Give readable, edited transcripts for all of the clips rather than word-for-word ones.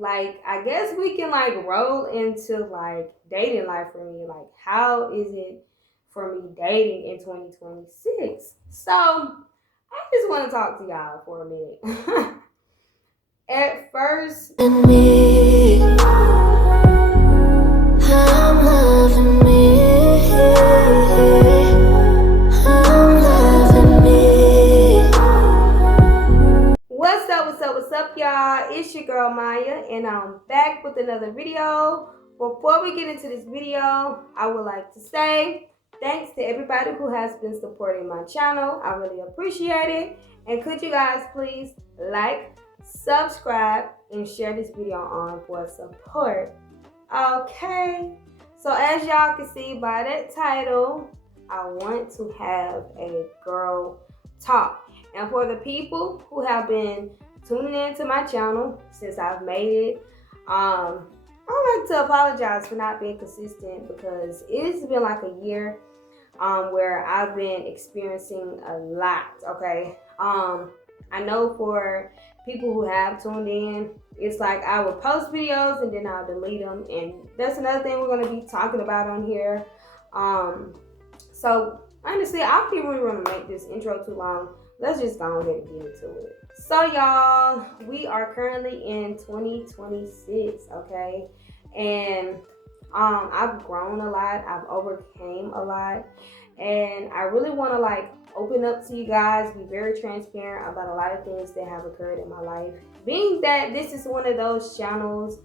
like I guess we can like roll into like dating life for me. Like how is it for me dating in 2026? So I just want to talk to y'all for a minute. At first, me, I'm loving me. I'm loving me. What's up, what's up, what's up, y'all? It's your girl Maya, and I'm back with another video. Before we get into this video, I would like to say thanks to everybody who has been supporting my channel. I really appreciate it. And could you guys please like, subscribe, and share this video on for support. Okay, so as y'all can see by that title, I want to have a girl talk. And for the people who have been tuning into my channel since I've made it, I would like to apologize for not being consistent because it's been like a year where I've been experiencing a lot. Okay, I know for people who have tuned in, it's like I will post videos and then I'll delete them, and that's another thing we're going to be talking about on here. So honestly, I don't even really want to make this intro too long. Let's just go ahead and get into it. So y'all, we are currently in 2026, okay? And I've grown a lot, I've overcame a lot, and I really want to like open up to you guys, be very transparent about a lot of things that have occurred in my life. Being that this is one of those channels,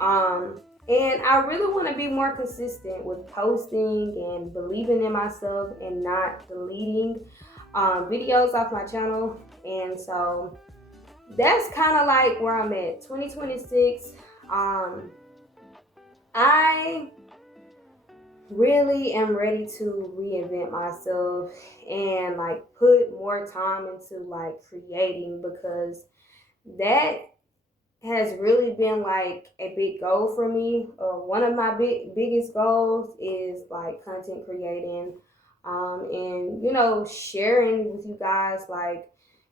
and I really want to be more consistent with posting and believing in myself and not deleting videos off my channel. And so that's kind of like where I'm at. 2026, I really am ready to reinvent myself and like put more time into like creating, because that has really been like a big goal for me. One of my biggest goals is like content creating, and sharing with you guys like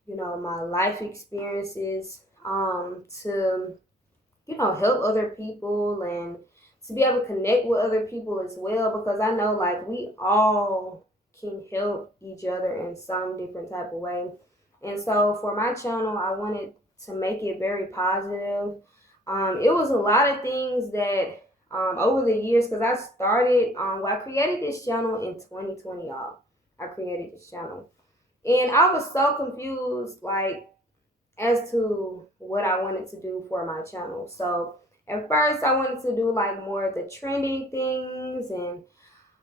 my life experiences, to help other people and to be able to connect with other people as well, because I know like we all can help each other in some different type of way. And so for my channel, I wanted to make it very positive. It was a lot of things that over the years, because I started, I created this channel in 2020, y'all. I created this channel. And I was so confused, like, as to what I wanted to do for my channel. So at first I wanted to do like more of the trending things, and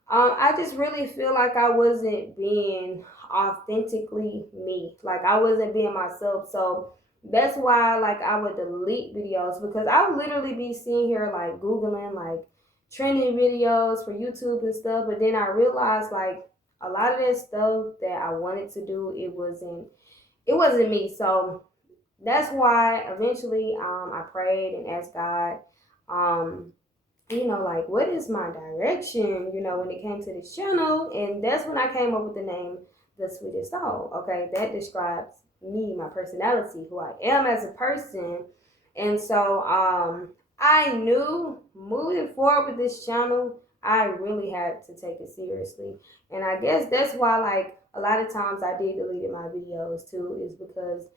I just really feel like I wasn't being authentically me. Like I wasn't being myself. So that's why like I would delete videos, because I would literally be sitting here like Googling like trending videos for YouTube and stuff. But then I realized like a lot of that stuff that I wanted to do, it wasn't me. So that's why eventually I prayed and asked God, um, like what is my direction, when it came to this channel. And that's when I came up with the name The Sweetest Soul. Okay, that describes me, my personality, who I am as a person. And so I knew moving forward with this channel, I really had to take it seriously. And I guess that's why like a lot of times I did delete my videos too, is because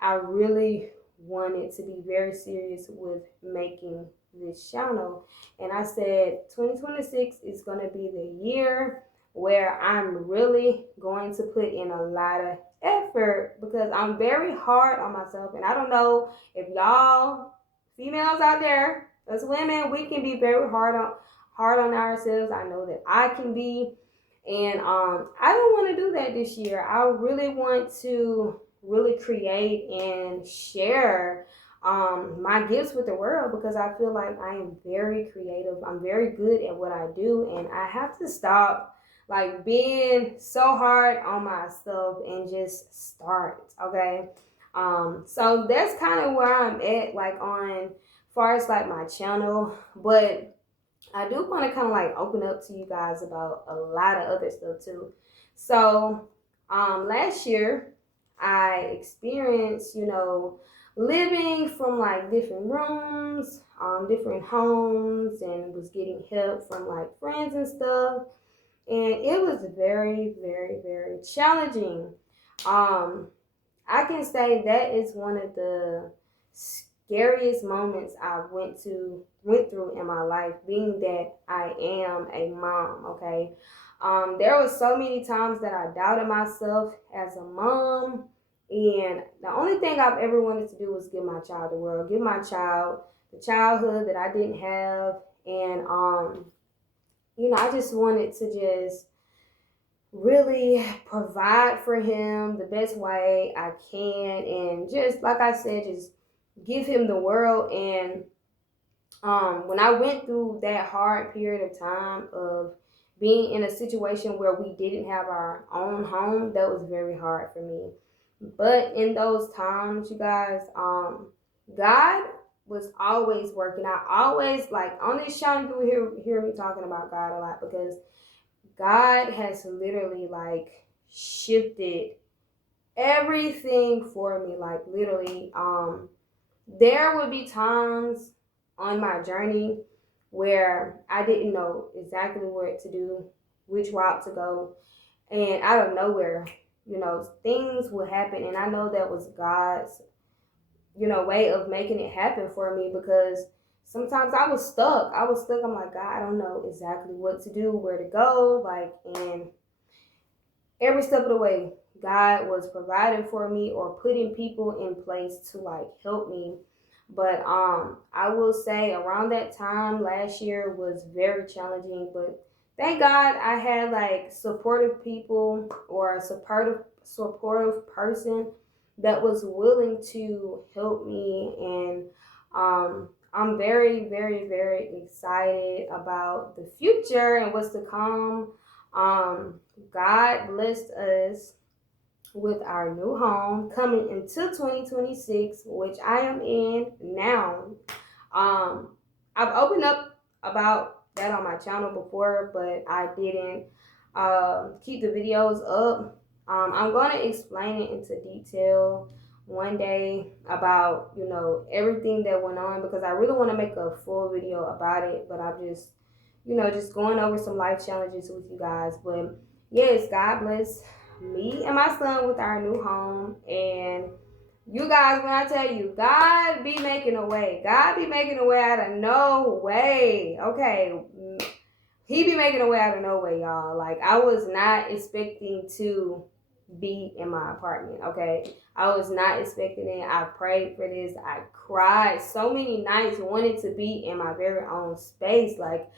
I really wanted to be very serious with making this channel. And I said 2026 is going to be the year where I'm really going to put in a lot of effort, because I'm very hard on myself. And I don't know if y'all females out there, as women, we can be very hard on ourselves. I know that I can be. And I don't want to do that this year. I really want to really create and share my gifts with the world, because I feel like I am very creative. I'm very good at what I do, and I have to stop like being so hard on myself and just start. Okay. So that's kind of where I'm at, like on far as like my channel. But I do want to kind of like open up to you guys about a lot of other stuff too. So last year I experienced, living from like different rooms, different homes, and was getting help from like friends and stuff. And it was very, very, very challenging. Um, I can say that is one of the scariest moments I went through in my life, being that I am a mom. Okay, there was so many times that I doubted myself as a mom, and the only thing I've ever wanted to do was give my child the world, give my child the childhood that I didn't have, and I just wanted to just really provide for him the best way I can, and just like I said, just give him the world. And when I went through that hard period of time of being in a situation where we didn't have our own home, that was very hard for me. But in those times, you guys, God was always working. I always, like, on this show, you will hear me talking about God a lot, because God has literally like shifted everything for me. Like, literally, there would be times on my journey where I didn't know exactly what to do, which route to go, and out of nowhere, things would happen, and I know that was God's, way of making it happen for me, because sometimes I was stuck. I'm like, God, I don't know exactly what to do, where to go, like, and every step of the way, God was providing for me or putting people in place to like help me. But I will say around that time last year was very challenging, but thank God I had like supportive people, or a supportive person that was willing to help me. And I'm very, very, very excited about the future and what's to come. God blessed us with our new home coming into 2026, which I am in now. Um, I've opened up about that on my channel before, but I didn't keep the videos up. I'm going to explain it into detail one day about, everything that went on, because I really want to make a full video about it, but I'm just, just going over some life challenges with you guys. But yes, God bless me and my son with our new home. And you guys, when I tell you, God be making a way. God be making a way out of no way. Okay. He be making a way out of no way, y'all. Like, I was not expecting to be in my apartment, okay? I was not expecting it. I prayed for this. I cried so many nights, wanted to be in my very own space. Like,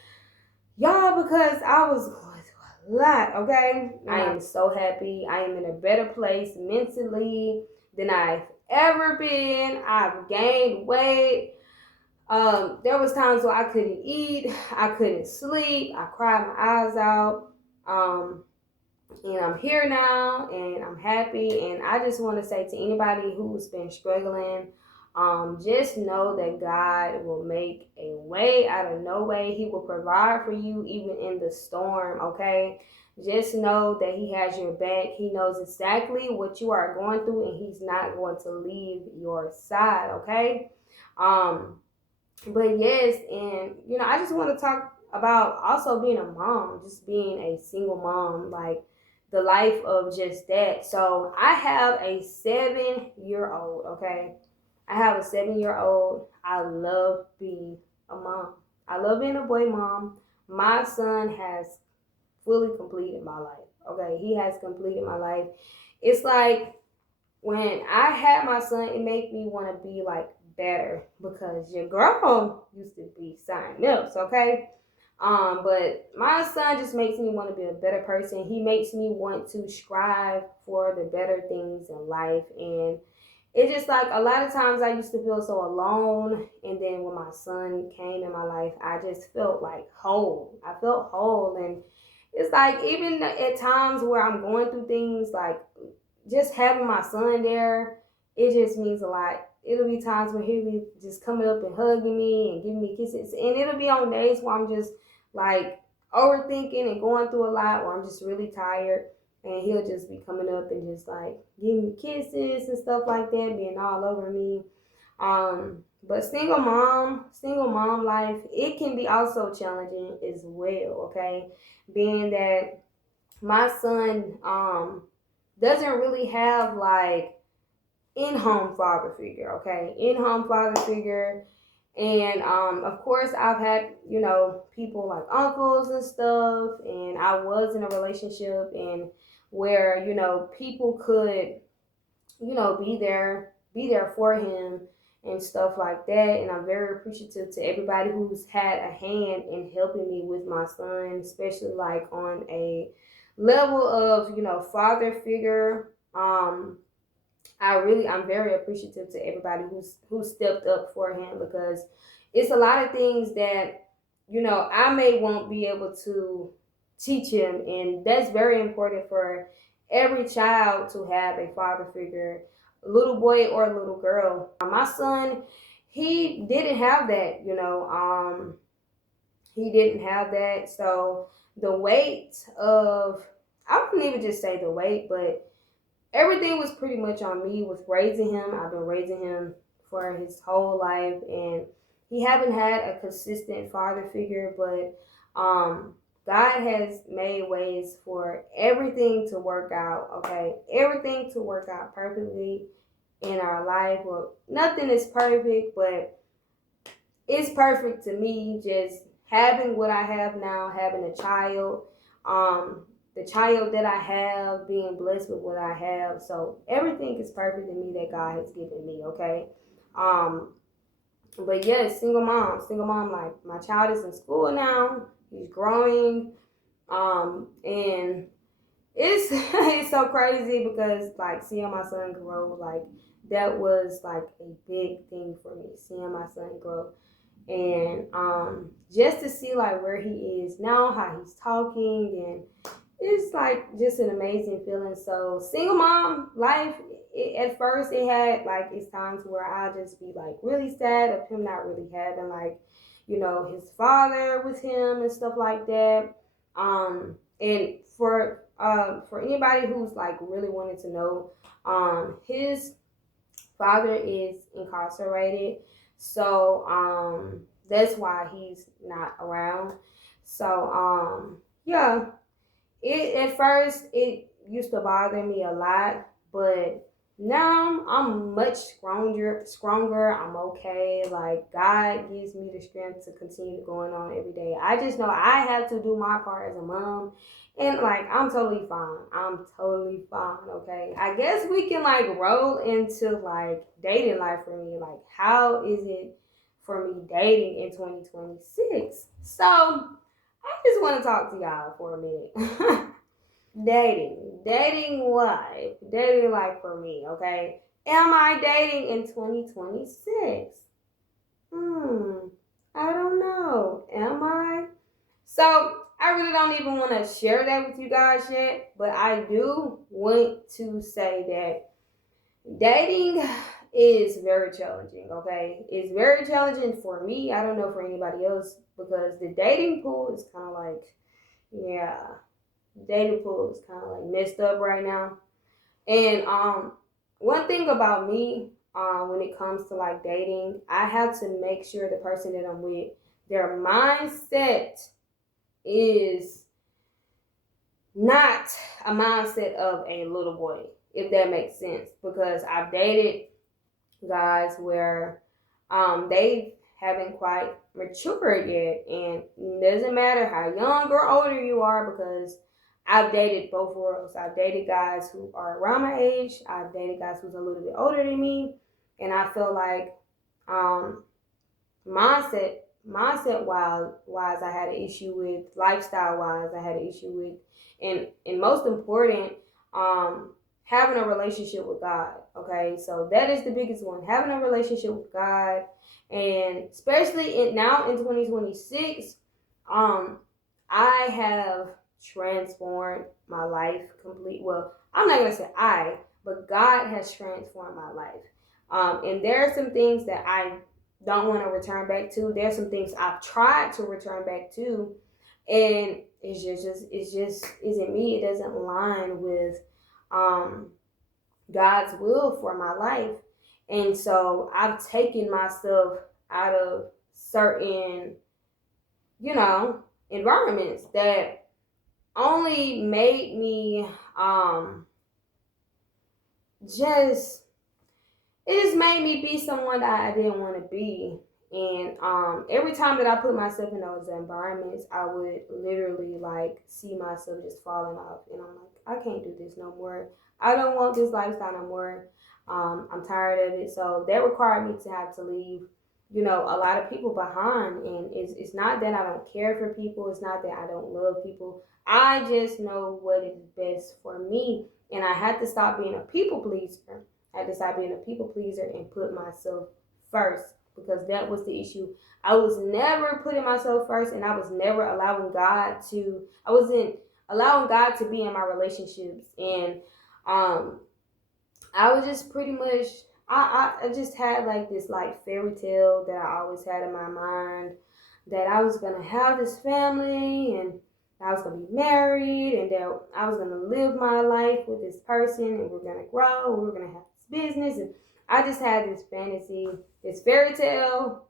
y'all, because I was going through a lot, okay? I am so happy. I am in a better place mentally than I've ever been. I've gained weight. There was times where I couldn't eat, I couldn't sleep, I cried my eyes out. And I'm here now, and I'm happy. And I just want to say to anybody who's been struggling, just know that God will make a way out of no way. He will provide for you even in the storm, okay? Just know that He has your back. He knows exactly what you are going through, and He's not going to leave your side, okay? But yes, and I just want to talk about also being a mom, just being a single mom, like the life of just that. So I have a 7-year-old, okay? I have a 7-year-old. I love being a mom. I love being a boy mom. My son has fully completed my life, okay? He has completed my life. It's like when I had my son, it made me want to be like better, because your girl used to be something else, okay? But my son just makes me want to be a better person. He makes me want to strive for the better things in life. And it's just like a lot of times I used to feel so alone. And then when my son came in my life, I just felt like whole. I felt whole. And it's like even at times where I'm going through things, like just having my son there, it just means a lot. It'll be times where he'll be just coming up and hugging me and giving me kisses. And it'll be on days where I'm just like overthinking and going through a lot, where I'm just really tired. And he'll just be coming up and just like giving me kisses and stuff like that, being all over me. But single mom life, it can be also challenging as well, okay? Being that my son doesn't really have like in-home father figure, okay? In-home father figure. And of course I've had, people like uncles and stuff, and I was in a relationship and where, people could, be there for him and stuff like that. And I'm very appreciative to everybody who's had a hand in helping me with my son, especially like on a level of, father figure. I'm very appreciative to everybody who stepped up for him, because it's a lot of things that, I may won't be able to teach him, and that's very important for every child to have a father figure, little boy or little girl. My son, he didn't have that, he didn't have that. So the weight of, I wouldn't even just say the weight, but everything was pretty much on me with raising him. I've been raising him for his whole life, and he haven't had a consistent father figure, but God has made ways for everything to work out, okay? Everything to work out perfectly in our life. Well, nothing is perfect, but it's perfect to me just having what I have now, having a child, the child that I have, being blessed with what I have. So everything is perfect in me that God has given me, okay? Um, but yes, single mom, like my child is in school now, he's growing, and it's it's so crazy because like seeing my son grow, like that was like a big thing for me, seeing my son grow. And just to see like where he is now, how he's talking, and it's like just an amazing feeling. So single mom life, at first it had like its times where I'll just be like really sad of him not really having like, his father with him and stuff like that. And for anybody who's like really wanted to know, his father is incarcerated, so that's why he's not around. So yeah, it at first it used to bother me a lot, but now I'm much stronger. I'm okay. Like God gives me the strength to continue going on every day. I just know I have to do my part as a mom, and like I'm totally fine. I'm totally fine. Okay. I guess we can like roll into like dating life for me. Like how is it for me dating in 2026? So I just want to talk to y'all for a minute. Dating life for me, okay? Am I dating in 2026? I don't know. Am I? So I really don't even want to share that with you guys yet, but I do want to say that dating is very challenging, okay? It's very challenging for me. I don't know for anybody else, because the dating pool is kind of like, yeah, dating pool is kind of like messed up right now. And one thing about me, when it comes to like dating, I have to make sure the person that I'm with, their mindset is not a mindset of a little boy, if that makes sense. Because I've dated guys where they haven't quite matured yet, and it doesn't matter how young or older you are, because I've dated both worlds. I've dated guys who are around my age. I've dated guys who's a little bit older than me, and I feel like um, mindset wise I had an issue with, lifestyle wise I had an issue with, and most important, um having a relationship with God. Okay, so that is the biggest one, having a relationship with God. And especially now in 2026, um I have transformed my life complete. Well, I'm not gonna say but God has transformed my life. And there are some things that I don't want to return back to. There's some things I've tried to return back to, and it's just isn't me. It doesn't align with um God's will for my life. And so I've taken myself out of certain, you know, environments that only made me just it just made me be someone that I didn't want to be. And every time that I put myself in those environments, I would literally like see myself just falling off, and I'm like, I can't do this no more. I don't want this lifestyle no more. I'm tired of it. So that required me to have to leave, a lot of people behind. And it's not that I don't care for people. It's not that I don't love people. I just know what is best for me, and I had to stop being a people pleaser. I had to stop being a people pleaser and put myself first, because that was the issue. I was never putting myself first, and I was never allowing I wasn't allowing God to be in my relationships. And I was just pretty much, I just had like this like fairy tale that I always had in my mind, that I was going to have this family, and I was going to be married, and that I was going to live my life with this person, and we're going to grow, and we're going to have this business. And I just had this fantasy, this fairy tale,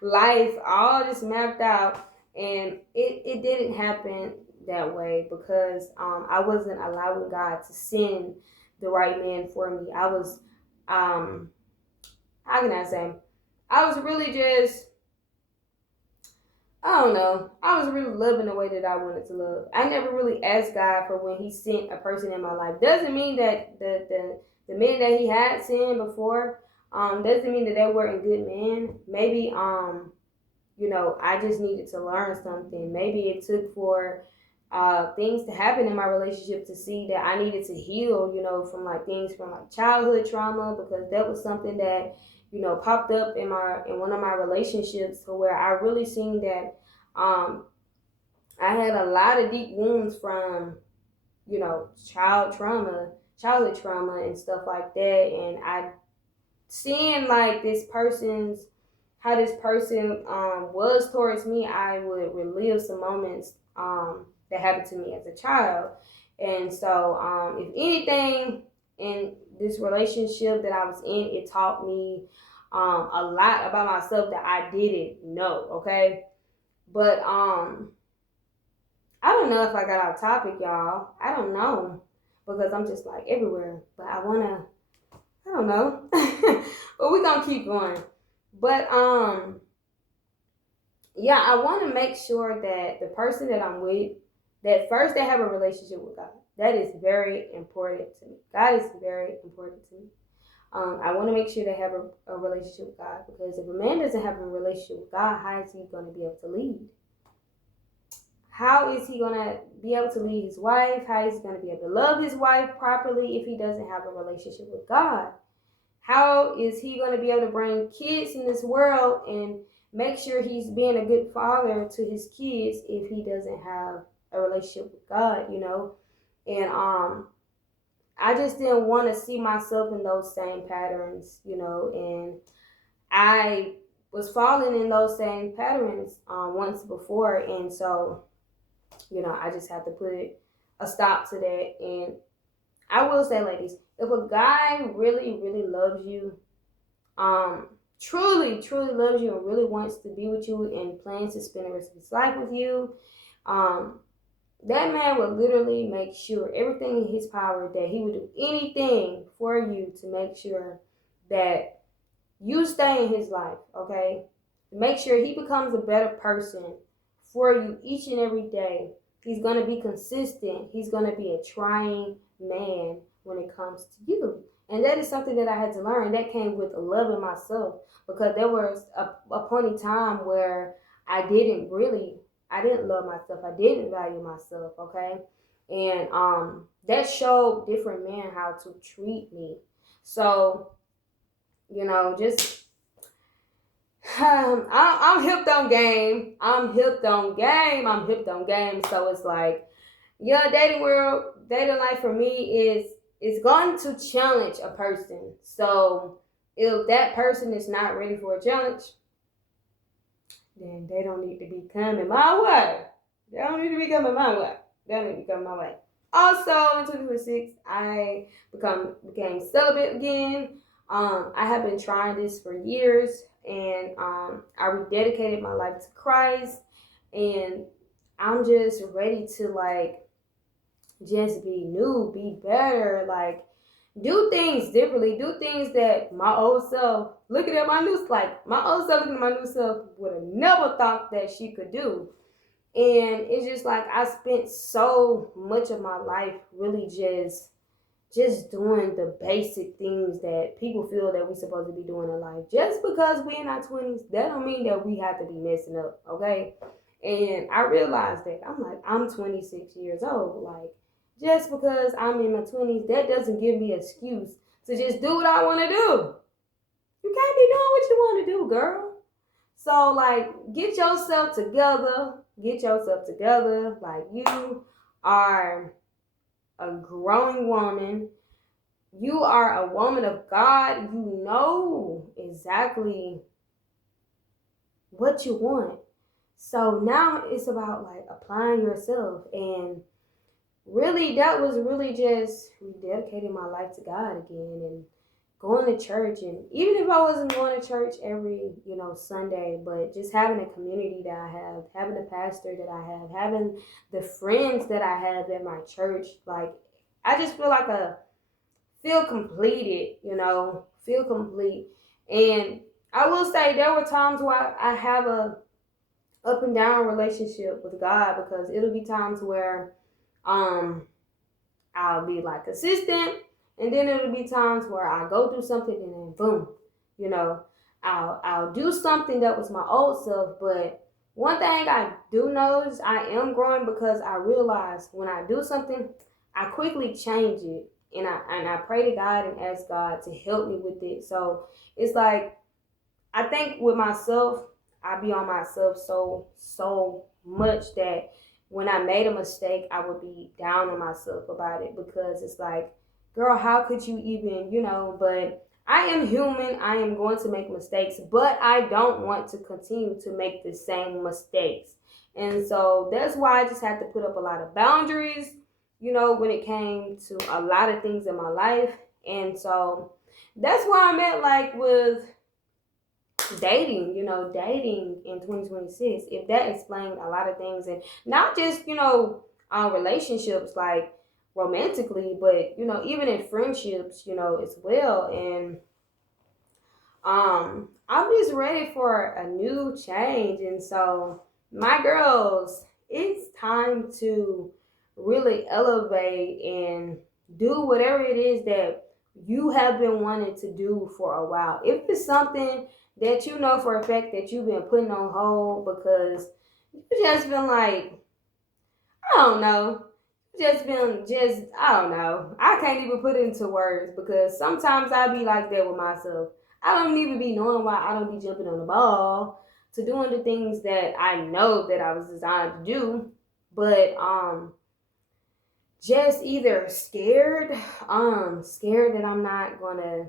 life all just mapped out. And it didn't happen that way, because I wasn't allowing God to send the right man for me. I was, how can I say? I was really just, I don't know. I was really loving the way that I wanted to love. I never really asked God for when He sent a person in my life. Doesn't mean that the men that He had sent before, doesn't mean that they weren't good men. Maybe I just needed to learn something. Maybe it took for things to happen in my relationship to see that I needed to heal, from like things from like childhood trauma, because that was something that popped up in one of my relationships, to where I really seen that I had a lot of deep wounds from childhood trauma and stuff like that. And I seeing like how this person was towards me, I would relive some moments that happened to me as a child. And so, if anything, in this relationship that I was in, it taught me a lot about myself that I didn't know. Okay, but I don't know if I got off topic, y'all. I don't know, because I'm just like everywhere. But I don't know. But we're gonna keep going. But yeah, I want to make sure that the person that I'm with, that first they have a relationship with God. That is very important to me. God is very important to me. I want to make sure they have a relationship with God, because if a man doesn't have a relationship with God, how is he going to be able to lead? How is he going to be able to lead his wife? How is he going to be able to love his wife properly if he doesn't have a relationship with God? How is he going to be able to bring kids in this world and make sure he's being a good father to his kids if he doesn't have a relationship with God, And I just didn't want to see myself in those same patterns, and I was falling in those same patterns once before. And so, I just had to put a stop to that. And I will say, ladies, if a guy really, really loves you, truly, truly loves you and really wants to be with you and plans to spend the rest of his life with you, that man will literally make sure everything in his power, that he would do anything for you to make sure that you stay in his life, okay? Make sure he becomes a better person for you each and every day. He's going to be consistent. He's going to be a trying man when it comes to you. And that is something that I had to learn. That came with loving myself, because there was a point in time where I didn't love myself. I didn't value myself, okay? And that showed different men how to treat me. So, just I'm hipped on game. I'm hipped on game. I'm hipped on game. So it's like, yeah, dating life for me is going to challenge a person. So if that person is not ready for a challenge, then they don't need to be coming my way. They don't need to be coming my way. They don't need to be coming my way. Also, in 2026, I became celibate again. I have been trying this for years, and I rededicated my life to Christ, and I'm just ready to like just be new, be better, like do things differently, do things that my old self looking at my new like my old self looking at my new self would have never thought that she could do. And it's just like I spent so much of my life really just doing the basic things that people feel that we're supposed to be doing in life. Just because we're in our 20s, that don't mean that we have to be messing up, okay? And I realized that. I'm like, I'm 26 years old. Like, just because I'm in my 20s, that doesn't give me an excuse to just do what I want to do. You can't be doing what you want to do, girl. So, like, get yourself together. Get yourself together. Like, you are a growing woman. You are a woman of God. You know exactly what you want. So now it's about like applying yourself. And really, that was really just rededicating my life to God again and going to church. And even if I wasn't going to church every, Sunday, but just having a community that I have, having a pastor that I have, having the friends that I have at my church, like I just feel completed, feel complete. And I will say there were times where I have a up and down relationship with God, because it'll be times where um I'll be like consistent, and then it'll be times where I go through something and then boom, you know, I'll do something that was my old self. But one thing I do know is I am growing, because I realize when I do something, I quickly change it, and I pray to God and ask God to help me with it. So it's like I think with myself, I be on myself so much that when I made a mistake, I would be down on myself about it, because it's like, girl, how could you even, but I am human. I am going to make mistakes, but I don't want to continue to make the same mistakes. And so that's why I just had to put up a lot of boundaries, when it came to a lot of things in my life. And so that's where I'm at, like with dating in 2026. If that explained a lot of things, and not just relationships like romantically, but even in friendships, as well. And I'm just ready for a new change. And so my girls, it's time to really elevate and do whatever it is that you have been wanting to do for a while. If it's something that you know for a fact that you've been putting on hold because you just been like, I don't know, I don't know. I can't even put it into words, because sometimes I be like that with myself. I don't even be knowing why I don't be jumping on the ball to doing the things that I know that I was designed to do. But just either scared that I'm not gonna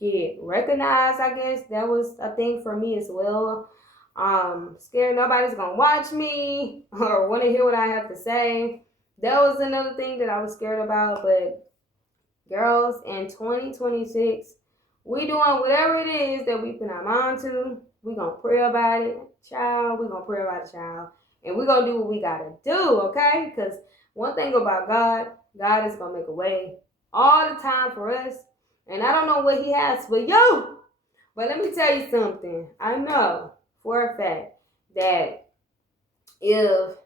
get recognized. I guess that was a thing for me as well. Scared nobody's gonna watch me or want to hear what I have to say. That was another thing that I was scared about. But girls, in 2026, we doing whatever it is that we put our mind to. We gonna pray about it, child. We gonna pray about it, child, and we gonna do what we gotta do, okay? Because one thing about God, God is gonna make a way all the time for us. And I don't know what He has for you, but let me tell you something. I know for a fact that if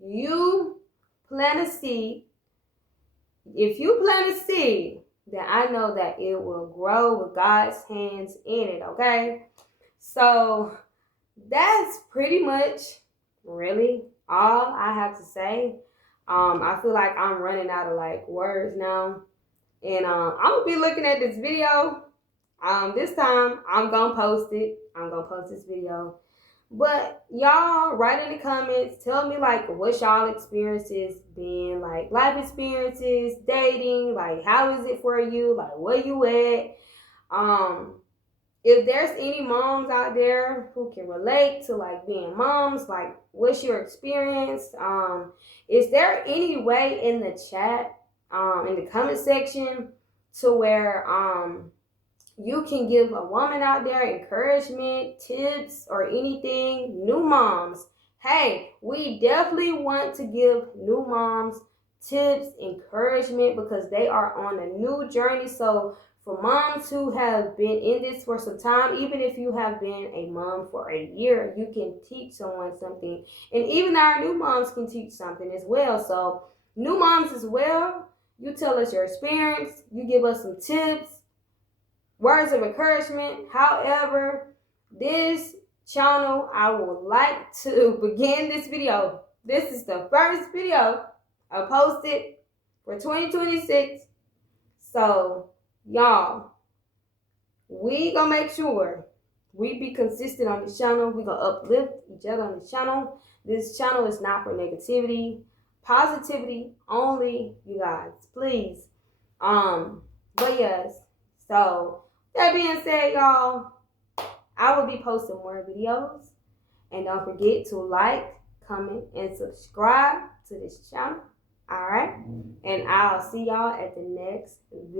you plant a seed, then I know that it will grow with God's hands in it, okay? So that's pretty much really all I have to say. I feel like I'm running out of like words now. And I'm gonna be looking at this video. This time I'm gonna post it. I'm gonna post this video. But y'all write in the comments, tell me like what y'all experiences been, like life experiences, dating, like how is it for you, like where you at. If there's any moms out there who can relate to like being moms, like what's your experience? Is there any way in the chat, in the comment section, to where you can give a woman out there encouragement, tips, or anything. New moms, hey, we definitely want to give new moms tips, encouragement, because they are on a new journey. So for moms who have been in this for some time, even if you have been a mom for a year, you can teach someone something. And even our new moms can teach something as well. So new moms as well, you tell us your experience, you give us some tips, words of encouragement. However, this channel, I would like to begin this video. This is the first video I posted for 2026. So, y'all, we gonna make sure we be consistent on this channel. We gonna uplift each other on this channel. This channel is not for negativity, positivity only, you guys. Please. But yes, so that being said, y'all, I will be posting more videos. And don't forget to like, comment, and subscribe to this channel. All right? And I'll see y'all at the next video.